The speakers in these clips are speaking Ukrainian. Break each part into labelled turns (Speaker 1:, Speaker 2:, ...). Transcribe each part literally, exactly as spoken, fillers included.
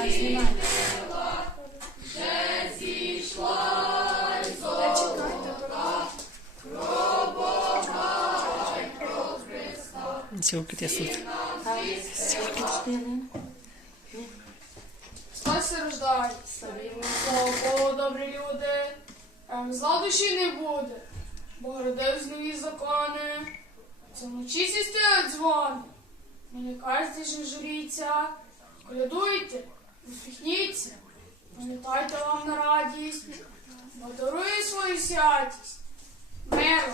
Speaker 1: Сілки тиснуть. Сілки тиснуть.
Speaker 2: Спасся рождай, старімо коло, добрі люди, ем, зла душі не буде, бо городив нові закони, це вночі сістили дзвони. Не лякайте ж, не журіться, колядуйте, усміхніться, пам'ятайте вам на радість, бо дарує свою святість, миру.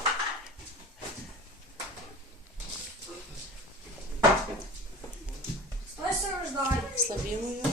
Speaker 2: Спасся рождай.
Speaker 1: Слабімо його.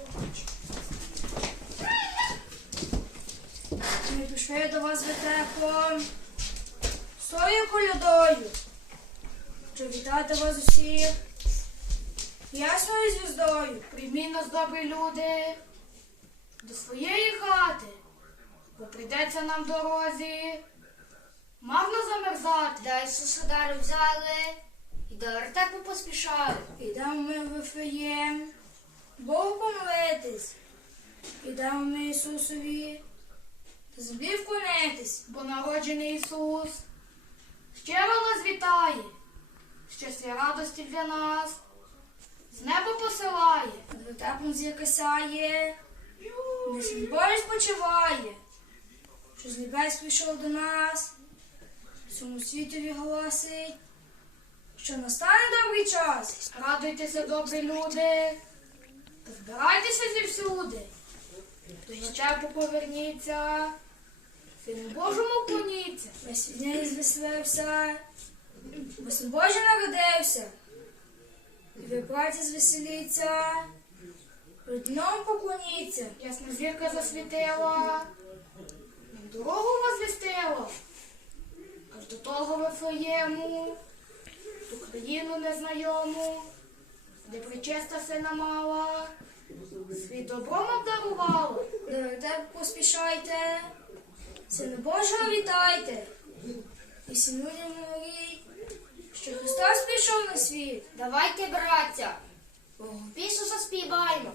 Speaker 2: Ми пішли до вас вертепом, стою колядою, щоб вітати вас усіх ясною звіздою. Прийміть нас, добрі люди, до своєї хати, бо прийдеться нам в дорозі марно замерзати.
Speaker 3: До Ісуса дару взяли і до вертепу поспішали.
Speaker 2: Ідемо ми в Вифлеєм, Богу помолитись, ідемо ми Ісусові до землі вклонитись, бо народжений Ісус щиро нас вітає, щастя радості для нас з неба посилає, над вертепом зірка сяє, не свій Божий спочиває, що з небес прийшов до нас, всьому світові голосить, що настане добрий час. Радуйтеся, добрі люди, та збирайтеся зівсюди, до вертепу поверніться, Сину Божому клоніться. Весь від неї звеселився, бо Син Божий народився. І ви, браті, звеселіться, родинам поклоніться. Ясна зірка засвітила, нам дорогу возвістила, аж до того Вифлеєму, ту країну незнайому, де причиста сина мала, світ добром обдарувала. До вертепу поспішайте, Сина Божого вітайте, і всім людям говоріть, що Христос прийшов на світ.
Speaker 3: Давайте, браття, Богу Ісуса співаємо.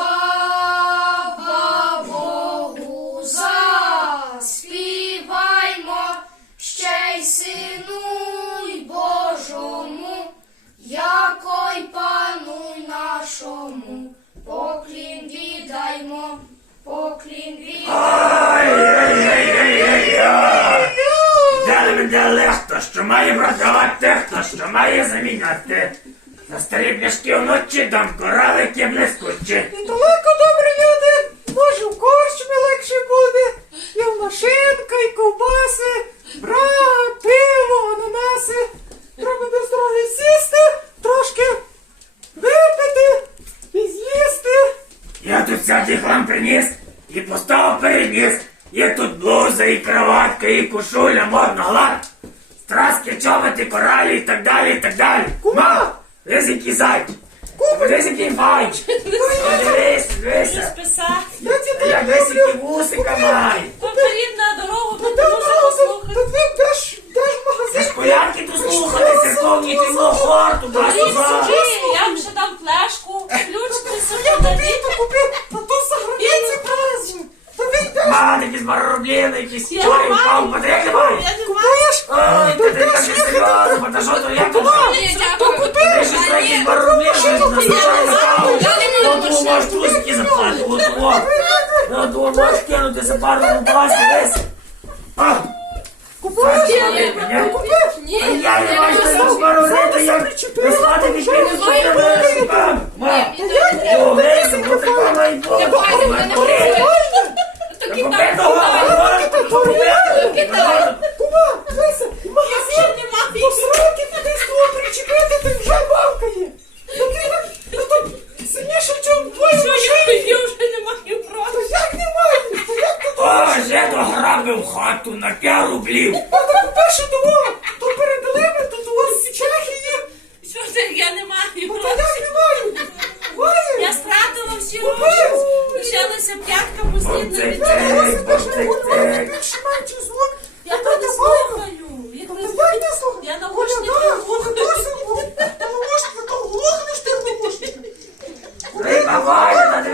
Speaker 2: Слава Богу, заспіваймо, ще й Сину й Божому, яко й Пану й нашому, поклін віддаймо, поклін
Speaker 4: Ай-яй-яй-яй-яй-яй! Дали мене легко, що має врятувати, хто що має заміняти. На старі пляшки вночі дам коралики блискучі.
Speaker 1: Далеко, добрі люди, може в корчмі легше буде. І в машинка, і ковбаси, бра, пиво, ананаси. Треба без дороги сісти, трошки випити і з'їсти.
Speaker 4: Я тут всякий хлам приніс і поставив переніс. Є тут блуза, і кроватка, і кушуля, модна глад. Страски, чоботи, коралі і так далі, і так далі. Ма, дивись який зайч. Дивись який файч. Дивись, дивися. Я дивись які вусика має.
Speaker 5: Поперед на дорогу,
Speaker 1: Та
Speaker 5: ти
Speaker 1: де
Speaker 5: можеш
Speaker 1: одразу,
Speaker 5: послухати.
Speaker 1: та де даш, даш
Speaker 4: Це
Speaker 1: магазин.
Speaker 4: ж колядки тут слухати, церковні ти лохор, туди сюди.
Speaker 5: Я вам ще дам флешку, ключ ти собі
Speaker 1: Я
Speaker 5: дадіть.
Speaker 1: тобі то купив, та то за границі праздник. Та ви йдеш,
Speaker 4: Мати, якісь баробліни, якісь
Speaker 5: Я
Speaker 4: чорні
Speaker 5: не маю.
Speaker 4: впав, я не маю.
Speaker 5: Я не маю.
Speaker 1: купуєш?
Speaker 4: Ой, та ти так не серйозно, та що то я тут?
Speaker 5: Ні, дякую.
Speaker 4: Ти ж трохи баробліни, на звичайну каву. От у можеш трусики запхати, от от. От у можеш кинути за пару басі, весь. А,
Speaker 1: Купуєш?
Speaker 4: ні,
Speaker 5: Ні,
Speaker 4: я не маю що баробліни, я не слати не кину, що я не спам. Ма, о, весь, от така має бути.
Speaker 5: такі
Speaker 4: Купи
Speaker 5: там
Speaker 4: того,
Speaker 5: кидають.
Speaker 1: Кума, дивися, магазин,
Speaker 5: немає.
Speaker 1: то сроки туди з того причепити, ти вже бавкає. Такий, ну тут сильніше, чим твої машини.
Speaker 5: Я вже не маю
Speaker 1: То
Speaker 5: права.
Speaker 1: як немає? То як тут?
Speaker 4: О, я дограбив хату на п'ять рублів.
Speaker 1: А ти по-перше того, то передали ми, то у вас січахи є.
Speaker 5: Що це я не маю
Speaker 1: Та
Speaker 5: права?
Speaker 1: як немає? Має?
Speaker 5: Я стратила всі гроші. Лишилася п'ятка послідна
Speaker 4: Оце
Speaker 5: від
Speaker 4: те.
Speaker 5: мене.
Speaker 1: Можна буде більше менше звук.
Speaker 5: Я то не слухаю. Я
Speaker 1: Та
Speaker 5: не
Speaker 1: як не слухай?
Speaker 5: Я на
Speaker 1: Оля,
Speaker 5: гучні
Speaker 1: давай,
Speaker 5: слухаю.
Speaker 1: Та наушники, то глухнеш ти глухнеш.
Speaker 4: Ей, бабай, та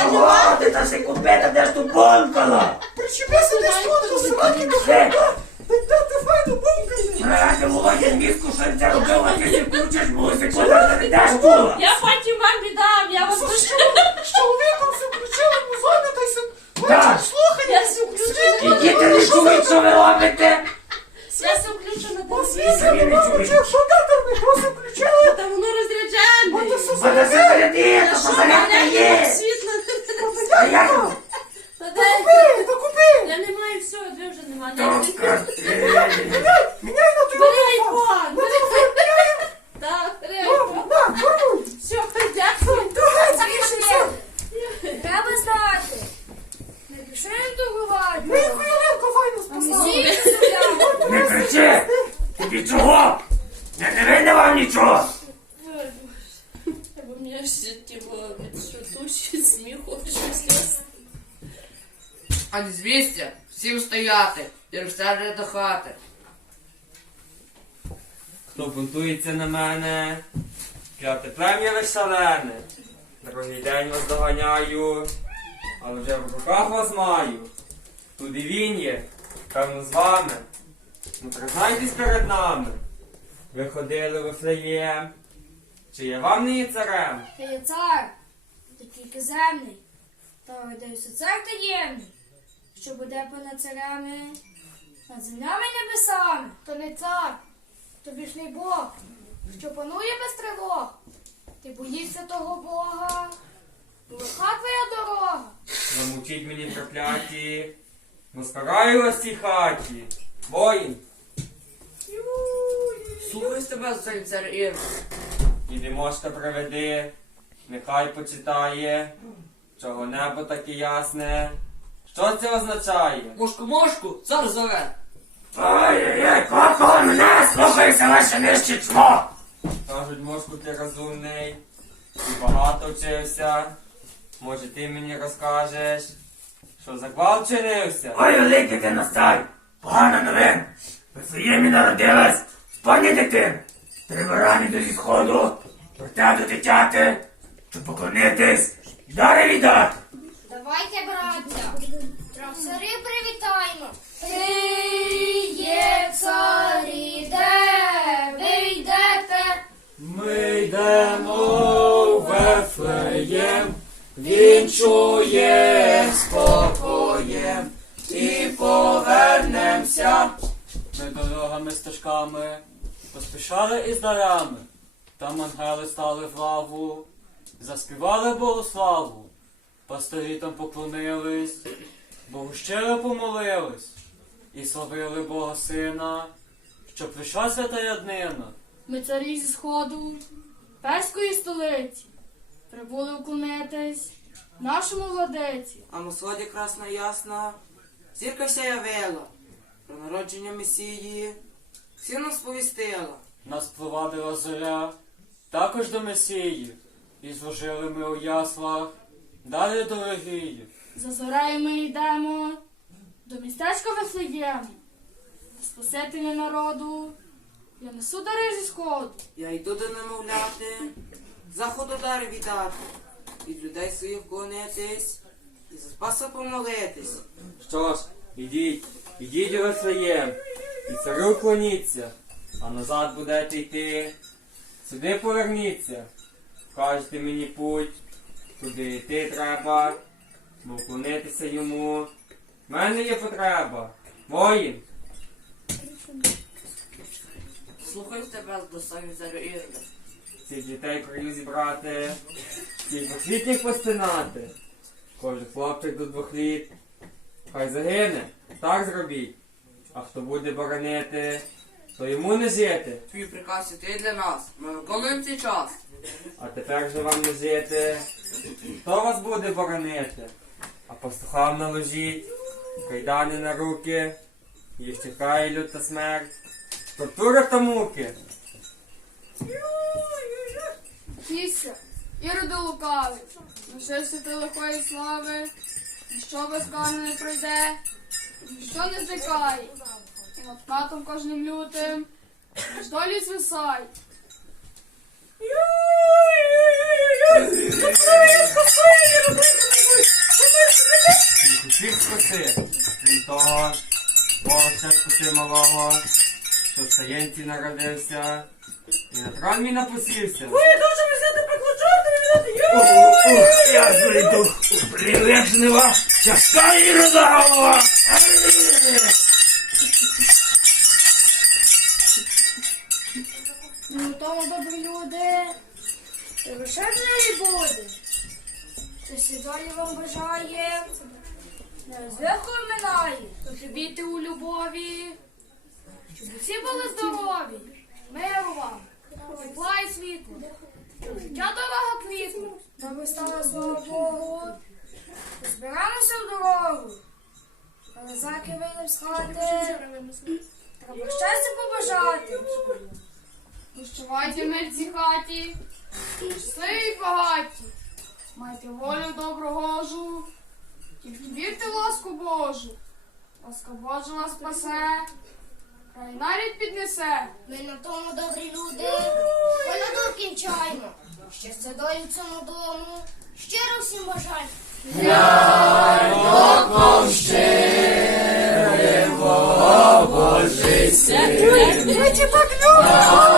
Speaker 4: Чого ти та ще купити, де ж ту бункала?
Speaker 1: Причепися десь тут, до сраки до
Speaker 4: Де?
Speaker 1: хата. Та де ти файно бумкаєш?
Speaker 4: Ради Володя мізку, що це робив, а ти не включиш музику, та не йдеш була.
Speaker 5: Я потім вам віддам, я вас душу.
Speaker 1: З чоловіком все включили музони, та й се
Speaker 4: Так.
Speaker 1: вечір слухає.
Speaker 5: Я все включу на
Speaker 4: І діти не чують, що ви робите.
Speaker 5: Я все включу на
Speaker 1: Ось
Speaker 5: телевізор.
Speaker 1: вісім
Speaker 4: не
Speaker 1: не
Speaker 4: чуєш.
Speaker 1: включив, що датор не просто включили.
Speaker 5: Та воно розряджене.
Speaker 1: Ото все
Speaker 4: А де це заряди,
Speaker 5: Та
Speaker 4: то
Speaker 5: що,
Speaker 4: позарядка
Speaker 5: мене
Speaker 4: є.
Speaker 5: світло.
Speaker 4: А як?
Speaker 5: Та
Speaker 1: Та
Speaker 5: де?
Speaker 1: купи, та купи.
Speaker 5: Я не маю всього, ви вже немає.
Speaker 4: Товка ти.
Speaker 1: Міняй, міняй на
Speaker 5: Бери
Speaker 1: телефон.
Speaker 5: айфон.
Speaker 1: На телефон міняй.
Speaker 5: Так, бери
Speaker 1: На,
Speaker 5: айфон.
Speaker 1: на, формуй.
Speaker 5: Все, дякую.
Speaker 1: Давай, звісно, все.
Speaker 3: Треба знати. Не пішли договарювати.
Speaker 1: Ми хуйовенко файно спасали.
Speaker 3: Всі стріляли.
Speaker 4: Не кричи. Тобі чого? Я не винен вам нічого.
Speaker 5: Бо мені ж типу від шутуші сміху щось.
Speaker 6: А не звістя, всім стояти, і розсердя до хати.
Speaker 7: Хто бунтується на мене, кляте плем'я веселене. Другий день вас доганяю, але вже в руках вас маю. Тут і він є, певно з вами. Ну признайтесь перед нами. Ви ходили в Вифлеєм, чи я вам не є царем?
Speaker 3: Ти є цар, ти тільки земний. Та родився цар таємний, що буде понад царями, над землями і небесами.
Speaker 2: То не цар, то вічний Бог, що панує без тривог. Ти боїшся того Бога, лиха твоя дорога.
Speaker 7: Замовчіть мені прокляті, бо скараю вас в цій хаті. Воїн,
Speaker 6: Слухай тебе, цей цар Ір.
Speaker 7: іди мошка приведи, нехай почитає, чого небо таке ясне. Що це означає?
Speaker 6: Мошку, мошку, цар зове.
Speaker 4: Ой-ой-ой, кого мене слухайся ваше нижче чмо.
Speaker 7: Кажуть, мошку ти розумний і багато вчився. Може ти мені розкажеш, що за гвалт чинився?
Speaker 4: Ой, великий ти настай. Погана новин. В Вифлеємі народилась спані дитин. Три барані до зі сходу, проте до дитяти, щоб поклонитись і дари віддати.
Speaker 3: Давайте, браття, цари привітаймо. Ти є царі, де ви йдете?
Speaker 7: Ми йдемо в Вифлеєм, він чує спокоєм і повернемся. Ми дорогами стежками поспішали із дарами, там ангели стали в лаву, заспівали Богославу, пастирі там поклонились, Богу щиро помолились і славили Бога Сина, що прийшла свята яднина.
Speaker 2: Ми царі зі сходу, перської столиці, прибули вклонитись нашому владиці.
Speaker 6: А на сході красна ясна, зірка вся явила. Про народження Месії всі нам сповістила.
Speaker 7: Нас провадила зоря, також до Месії, і зложили ми у яслах, далі дорогії.
Speaker 2: За зорею ми йдемо до містечка Вифлеєму. До Спасителя народу я несу дари зі сходу.
Speaker 6: Я йду до немовляти, заходу дар віддати, від людей своїх вклонитись і за Спаса помолитись.
Speaker 7: Що ж, ідіть, ідіть у Вифлеєм, і царю клоніться, а назад будете йти. Сюди поверніться, вкажете мені путь, куди йти треба, бо вклонитися йому. В мене є потреба. Воїн,
Speaker 6: Слухай тебе до самі царю Ірода.
Speaker 7: цих дітей краю зібрати, всіх двохлітніх постинати. Кожен хлопчик до двох літ. Хай загине, так зробіть. А хто буде боронити, то йому не жити.
Speaker 6: Твій приказ святий для нас. Ми виконуємо цей час.
Speaker 7: А тепер же вам не жити. Хто вас буде боронити? А пастухам наложіть, кайдани на руки, їх чекає люта смерть, тортури та муки.
Speaker 2: Тісся, Іроди лукавий, лишився ти лихої слави, ніщо без кари не пройде, ніщо не зникає, і над катом кожним лютим, аж долі звисай.
Speaker 1: Ой-ой-ой-ой-ой! Тут я спасаю, робити не
Speaker 7: неси малого, що в саєнці народився, і на трон мій напосівся.
Speaker 4: Я зайду у прилежнего, тяжка і рода голова.
Speaker 3: Ну, тому, добрі люди, і лише не буде. Що всі долі вам бажає, не зв'язку минає, то любіте у любові, щоб всі були здорові, миру вам, тепла і світла, щоб життя дорога квітла, добре стало, слава Богу, збираємося в дорогу, але заки вийдемо з хати, треба щастя побажати.
Speaker 2: Прощавайте ми в цій хаті, щасливі й багаті. Майте волю доброгожу, тільки вірте в ласку Божу. Ласка Божа вас спасе, край навіть піднесе.
Speaker 3: Ми на тому, добрі люди, коляду кінчаємо. Щастя долі в цьому дому, щиро всім бажаємо.
Speaker 5: Це, це, це,